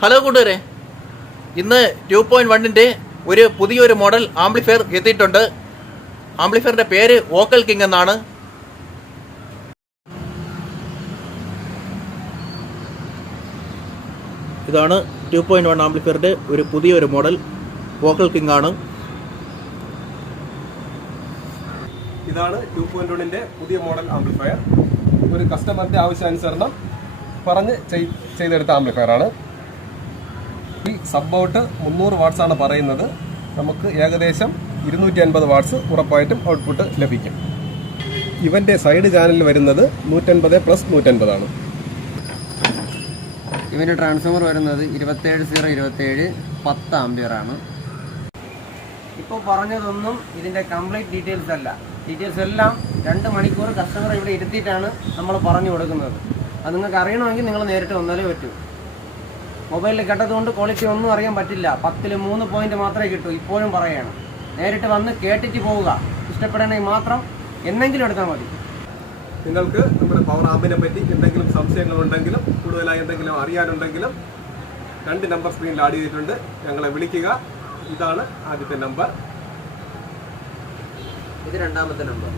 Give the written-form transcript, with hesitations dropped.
Hello കൂട്ടുകാരെ, ഇന്ന് 2.1-ൻ്റെ ഒരു പുതിയൊരു മോഡൽ ആംപ്ലിഫയർ എത്തിയിട്ടുണ്ട്. ആംപ്ലിഫയറിൻ്റെ പേര് വോക്കൽ കിങ് എന്നാണ്. ഇതാണ് 2.1 ആംപ്ലിഫയറിൻ്റെ ഒരു പുതിയൊരു മോഡൽ വോക്കൽ കിങ് ആണ്. ഇതാണ് 2.1-ൻ്റെ പുതിയ മോഡൽ ആംപ്ലിഫയർ. ഒരു കസ്റ്റമറിൻ്റെ ആവശ്യാനുസരണം പറഞ്ഞ് ചെയ്തെടുത്ത ആംപ്ലിഫയർ ആണ്. ഈ സബ് ഔട്ട് 300 വാട്ട്സ് ആണ് പറയുന്നത്. നമുക്ക് ഏകദേശം 250 വാട്ട്സ് ഉറപ്പായിട്ടും ഔട്ട്പുട്ട് ലഭിക്കും. ഇവൻ്റെ സൈഡ് ചാനലിൽ വരുന്നത് 150+150 ആണ്. ഇവൻ്റെ ട്രാൻസ്ഫോമർ വരുന്നത് 27027 10 ആംപിയർ ആണ്. ഇപ്പോൾ പറഞ്ഞതൊന്നും ഇതിൻ്റെ കംപ്ലീറ്റ് ഡീറ്റെയിൽസ് അല്ല. ഡീറ്റെയിൽസ് എല്ലാം 2 മണിക്കൂർ കസ്റ്റമർ ഇവിടെ ഇരുത്തിയിട്ടാണ് നമ്മൾ പറഞ്ഞു കൊടുക്കുന്നത്. അത് നിങ്ങൾക്ക് അറിയണമെങ്കിൽ നിങ്ങൾ നേരിട്ട് വന്നാലേ പറ്റൂ. മൊബൈലിൽ കേട്ടതുകൊണ്ട് ക്വാളിറ്റി ഒന്നും അറിയാൻ പറ്റില്ല. 10-ൽ 3 പോയിന്റ് മാത്രമേ കിട്ടൂ. ഇപ്പോഴും പറയുകയാണ്, നേരിട്ട് വന്ന് കേട്ടിട്ട് പോവുക. ഇഷ്ടപ്പെടണമെങ്കിൽ മാത്രം എന്നെങ്കിലും എടുത്താൽ മതി. നിങ്ങൾക്ക് നമ്മുടെ പവർ ആമ്പിനെ പറ്റി എന്തെങ്കിലും സംശയങ്ങളുണ്ടെങ്കിലും കൂടുതലായി എന്തെങ്കിലും അറിയാനുണ്ടെങ്കിലും 2 നമ്പർ സ്ക്രീനിൽ ആഡ് ചെയ്തിട്ടുണ്ട്. ഞങ്ങളെ വിളിക്കുക. ഇതാണ് ആദ്യത്തെ നമ്പർ, ഇത് രണ്ടാമത്തെ നമ്പർ.